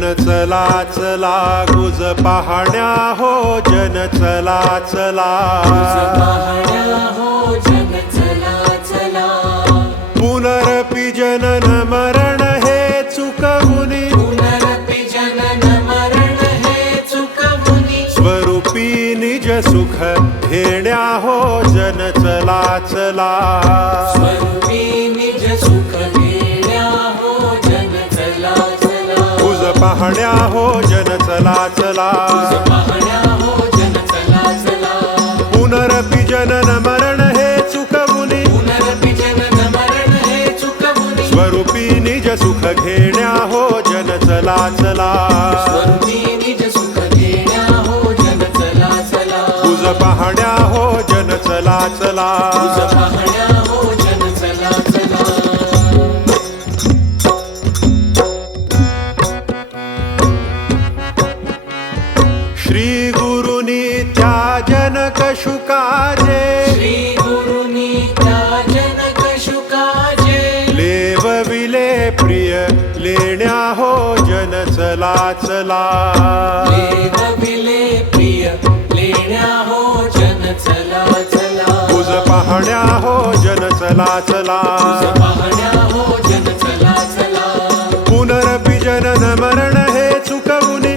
जन चला चला गुज पाहण्या हो जन चला चला पुनरपि जनन मरण हे चुकवुनी स्वरूपी निज सुख घेण्या हो जन चला चला गुज पाहण्या हो जन चला चला पुनरपि जनन मरण हे चुकवुनी स्वरूपी निज सुख घेण्या हो जन चला चला गुज पाहण्या हो जन चला चला श्री गुरुनी त्या जनक शुकाजे लेवविले प्रिय लेण्या हो जन चला चला गुज पाहण्या हो जन चला चला पुनरपि जनन मरण हे चुकवुनी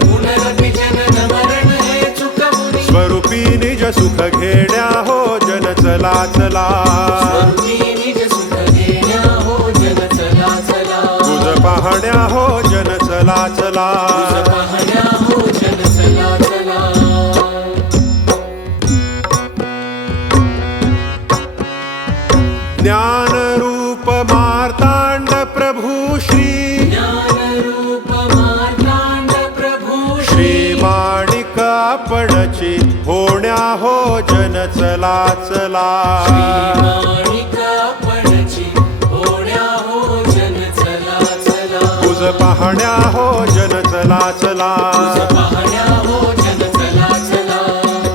स्वरूपी निज सुख घेण्या हो जन चला चला गुज पाहण्या हो जन चला चला ज्ञान रूप मार्तांड प्रभु श्री माणिक आपणची होण्या हो जन चला चला गुज पाहण्या हो जन चला चला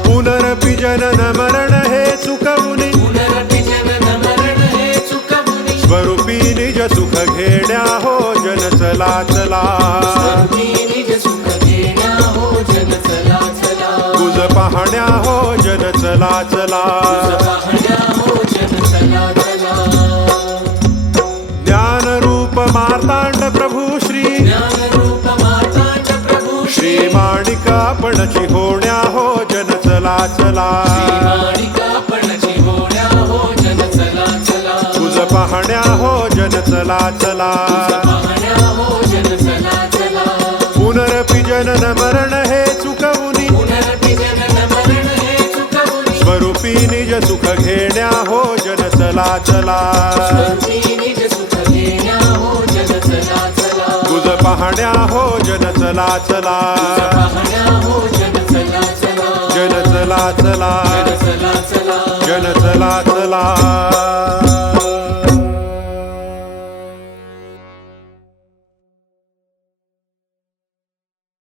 पुनरपि जनन मरण हे चुकवुनी स्वरूपी निज सुख घेण्या हो जन चला चला गुज पाहण्या हो जन चला चला ज्ञान रूप मार्तांड प्रभु श्री माणिक आपणची होण्या हो जन चला चला गुज पाहण्या हो जन चला चला पुनरपि जनन मरण हे चुकवुनी स्वरूपी निज सुख घेण्या हो जन चला चला गुज पाहण्या हो जन चला चला जन चला चला जन चला चला